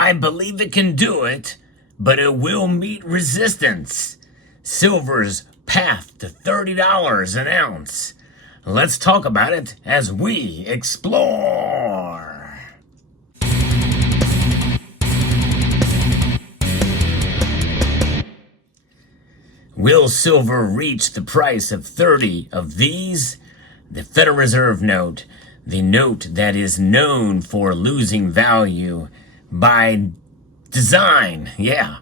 I believe it can do it, but it will meet resistance. Silver's path to $30 an ounce. Let's talk about it as we explore. Will silver reach the price of 30 of these? The Federal Reserve note, the note that is known for losing value by design. Yeah,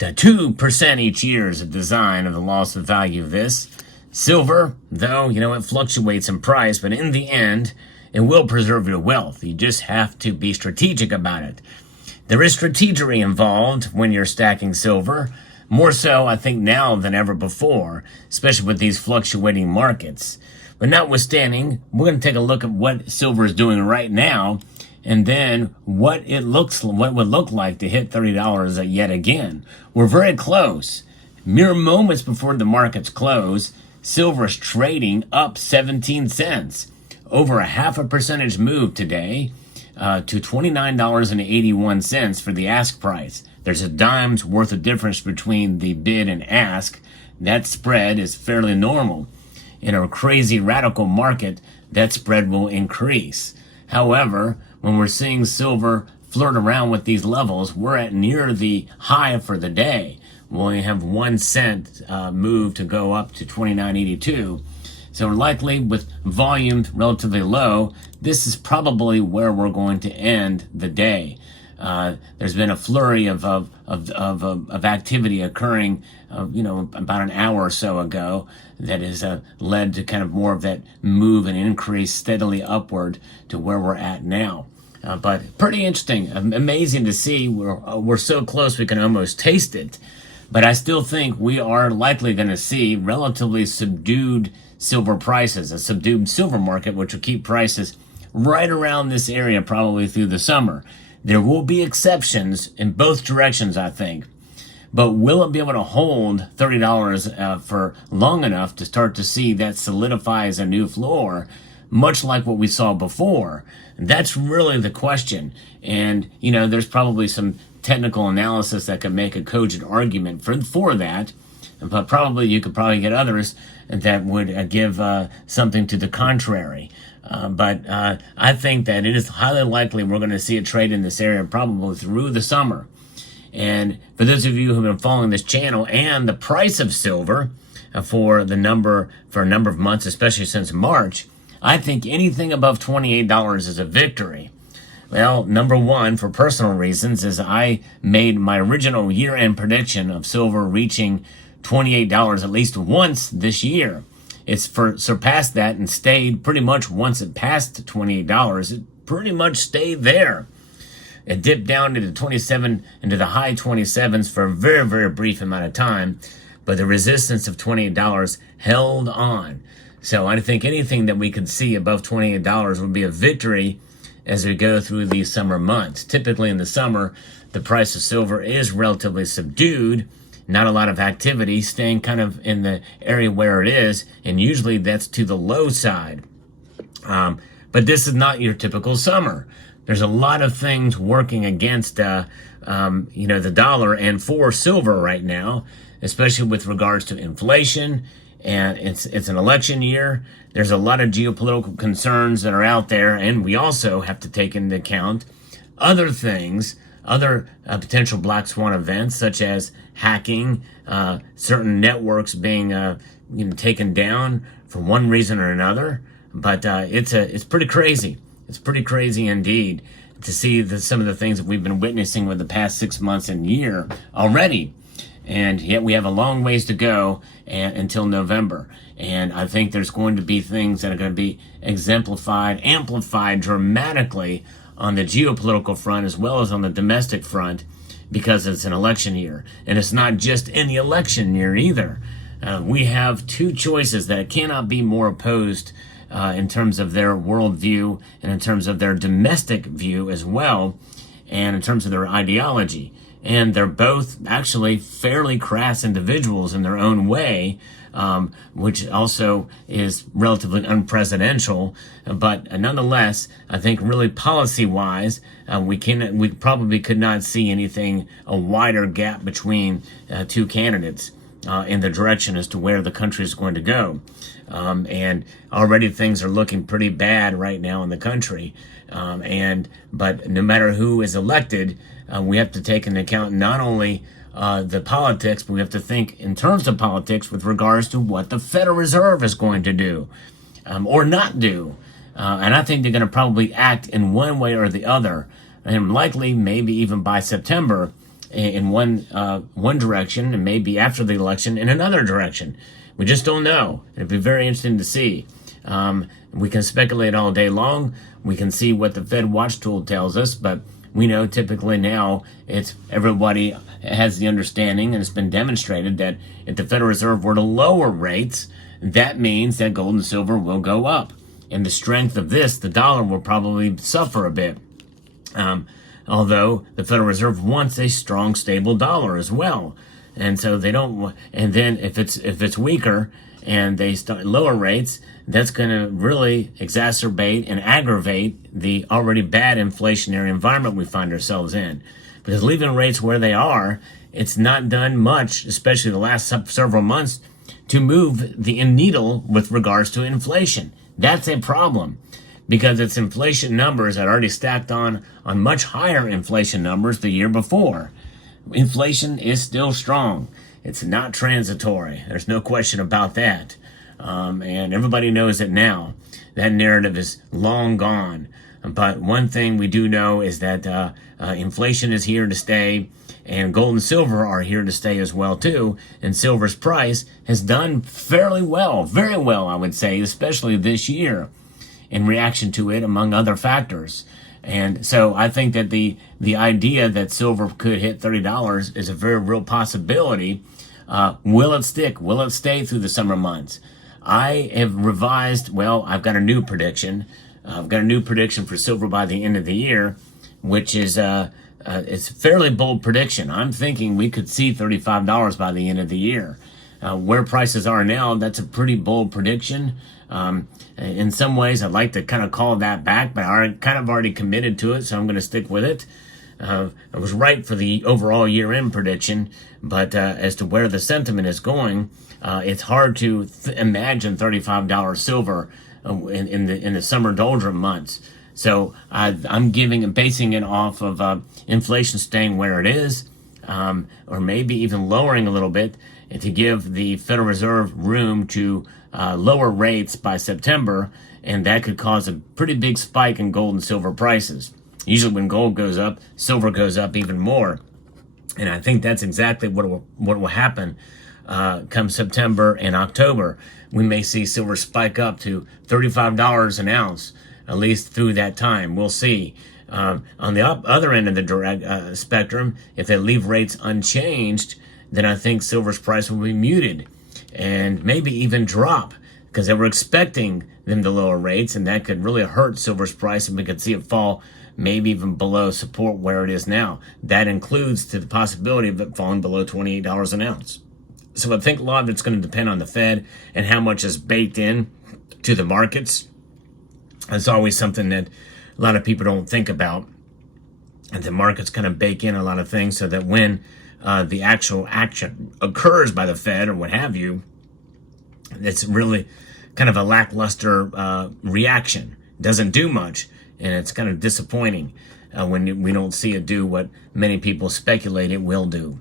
the 2% each year is a design of the loss of value of this. Silver, though, it fluctuates in price, but in the end, it will preserve your wealth. You just have to be strategic about it. There is strategery involved when you're stacking silver. More so, I think, now than ever before, especially with these fluctuating markets. But notwithstanding, we're going to take a look at what silver is doing right now, and then what it would look like to hit $30 yet again. We're very close. Mere moments before the markets close, silver is trading up 17 cents. Over a 0.5% move today to $29.81 for the ask price. There's a dime's worth of difference between the bid and ask. That spread is fairly normal. In a crazy radical market, that spread will increase. However, when we're seeing silver flirt around with these levels, we're at near the high for the day. We only have 1 cent move to go up to $29.82. So likely with volume relatively low, this is probably where we're going to end the day. There's been a flurry of activity occurring, about an hour or so ago that has led to kind of more of that move and increase steadily upward to where we're at now. But pretty interesting, amazing to see. We're so close we can almost taste it. But I still think we are likely going to see relatively subdued silver prices, a subdued silver market, which will keep prices right around this area probably through the summer. There will be exceptions in both directions, I think. But will it be able to hold $30 for long enough to start to see that solidifies a new floor, much like what we saw before? That's really the question. And, there's probably some technical analysis that could make a cogent argument for that. But you could get others that would give something to the contrary. But I think that it is highly likely we're going to see a trade in this area probably through the summer. And for those of you who have been following this channel and the price of silver for a number of months, especially since March, I think anything above $28 is a victory. Well, number one, for personal reasons, is I made my original year-end prediction of silver reaching $28 at least once this year. It's surpassed that and stayed pretty much once it passed $28. It pretty much stayed there. It dipped down into the high 27s for a very, very brief amount of time, but the resistance of $28 held on. So I think anything that we could see above $28 would be a victory as we go through these summer months. Typically in the summer, the price of silver is relatively subdued. Not a lot of activity, staying kind of in the area where it is, and usually that's to the low side. But this is not your typical summer. There's a lot of things working against, the dollar and for silver right now, especially with regards to inflation, and it's an election year. There's a lot of geopolitical concerns that are out there, and we also have to take into account other things, other potential black swan events, such as hacking, certain networks being taken down for one reason or another. But it's pretty crazy. It's pretty crazy indeed to see some of the things that we've been witnessing with the past 6 months and year already. And yet we have a long ways to go until November. And I think there's going to be things that are going to be amplified dramatically on the geopolitical front as well as on the domestic front, because it's an election year. And it's not just any election year either. We have two choices that cannot be more opposed in terms of their worldview and in terms of their domestic view as well. and in terms of their ideology. And they're both actually fairly crass individuals in their own way, which also is relatively unpresidential. But nonetheless, I think really policy-wise, we probably could not see anything, a wider gap between two candidates in the direction as to where the country is going to go. And already things are looking pretty bad right now in the country. But no matter who is elected, we have to take into account not only the politics, but we have to think in terms of politics with regards to what the Federal Reserve is going to do or not do. And I think they're going to probably act in one way or the other, and likely maybe even by September in one direction, and maybe after the election in another direction. We just don't know. It'd be very interesting to see. We can speculate all day long. We can see what the Fed Watch tool tells us, but we know typically now it's everybody has the understanding, and it's been demonstrated that if the Federal Reserve were to lower rates, that means that gold and silver will go up. And the strength of this, the dollar will probably suffer a bit. Although the Federal Reserve wants a strong, stable dollar as well. And so they don't, and then if it's weaker and they start lower rates, that's going to really exacerbate and aggravate the already bad inflationary environment we find ourselves in. Because leaving rates where they are, it's not done much, especially the last several months, to move the needle with regards to inflation. That's a problem, because it's inflation numbers that are already stacked on much higher inflation numbers the year before. Inflation is still strong. It's not transitory. There's no question about that. And everybody knows it now. That narrative is long gone. But one thing we do know is that inflation is here to stay, and gold and silver are here to stay as well too. And silver's price has done fairly well, very well, I would say, especially this year, in reaction to it, among other factors. And so I think that the idea that silver could hit $30 is a very real possibility. Will it stick? Will it stay through the summer months? I have revised, I've got a new prediction. I've got a new prediction for silver by the end of the year, which is it's a fairly bold prediction. I'm thinking we could see $35 by the end of the year. Where prices are now, that's a pretty bold prediction. In some ways, I'd like to kind of call that back, but I kind of already committed to it, so I'm going to stick with it. I was right for the overall year-end prediction, but as to where the sentiment is going, it's hard to imagine $35 silver in the summer doldrum months. So I'm basing it off of inflation staying where it is, or maybe even lowering a little bit, to give the Federal Reserve room to lower rates by September, and that could cause a pretty big spike in gold and silver prices. Usually when gold goes up, silver goes up even more. And I think that's exactly what will happen come September and October. We may see silver spike up to $35 an ounce, at least through that time. We'll see. On the other end of the spectrum, if they leave rates unchanged, then I think silver's price will be muted and maybe even drop, because they were expecting them to lower rates, and that could really hurt silver's price, and we could see it fall maybe even below support where it is now. That includes to the possibility of it falling below $28 an ounce. So I think a lot of it's going to depend on the Fed and how much is baked in to the markets. It's always something that a lot of people don't think about. And the markets kind of bake in a lot of things so that when the actual action occurs by the Fed or what have you, it's really kind of a lackluster reaction. It doesn't do much, and it's kind of disappointing when we don't see it do what many people speculate it will do.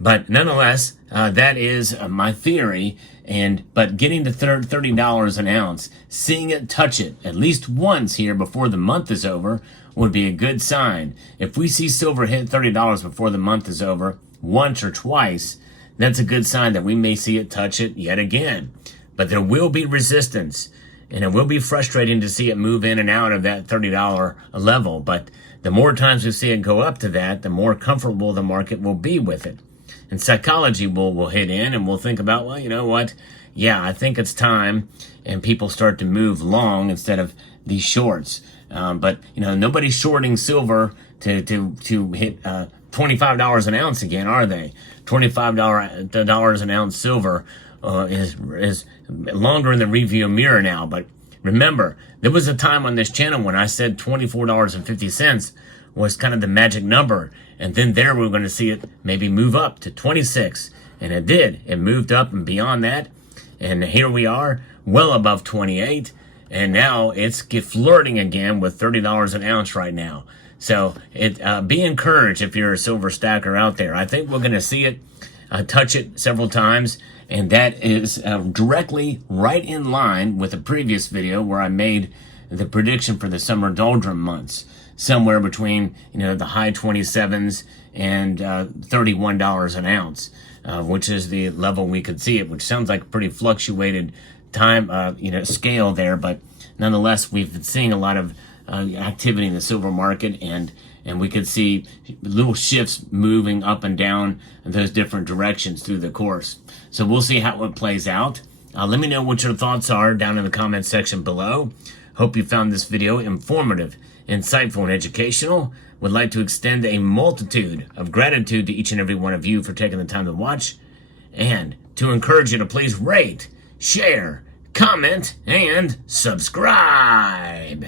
But nonetheless, that is my theory. But getting to $30 an ounce, seeing it touch it at least once here before the month is over, would be a good sign. If we see silver hit $30 before the month is over, once or twice, that's a good sign that we may see it touch it yet again. But there will be resistance, and it will be frustrating to see it move in and out of that $30 level. But the more times we see it go up to that, the more comfortable the market will be with it. And psychology will hit in, and we'll think about, well, you know what? Yeah, I think it's time, and people start to move long instead of these shorts. But nobody's shorting silver to hit $25 an ounce again, are they? $25 an ounce silver is longer in the review mirror now. But remember, there was a time on this channel when I said $24.50 was kind of the magic number, and then there we're going to see it maybe move up to 26, and it did. It moved up and beyond that, and here we are, well above 28, and now it's flirting again with $30 an ounce right now. So be encouraged if you're a silver stacker out there. I think we're going to see it touch it several times, and that is directly right in line with the previous video where I made the prediction for the summer doldrum months, somewhere between the high 27s and $31 an ounce, which is the level we could see it, which sounds like a pretty fluctuated time scale there, but nonetheless we've been seeing a lot of activity in the silver market, and we could see little shifts moving up and down in those different directions through the course. So we'll see how it plays out. Let me know what your thoughts are down in the comments section below. Hope you found this video informative, insightful, and educational. Would like to extend a multitude of gratitude to each and every one of you for taking the time to watch, and to encourage you to please rate, share, comment, and subscribe.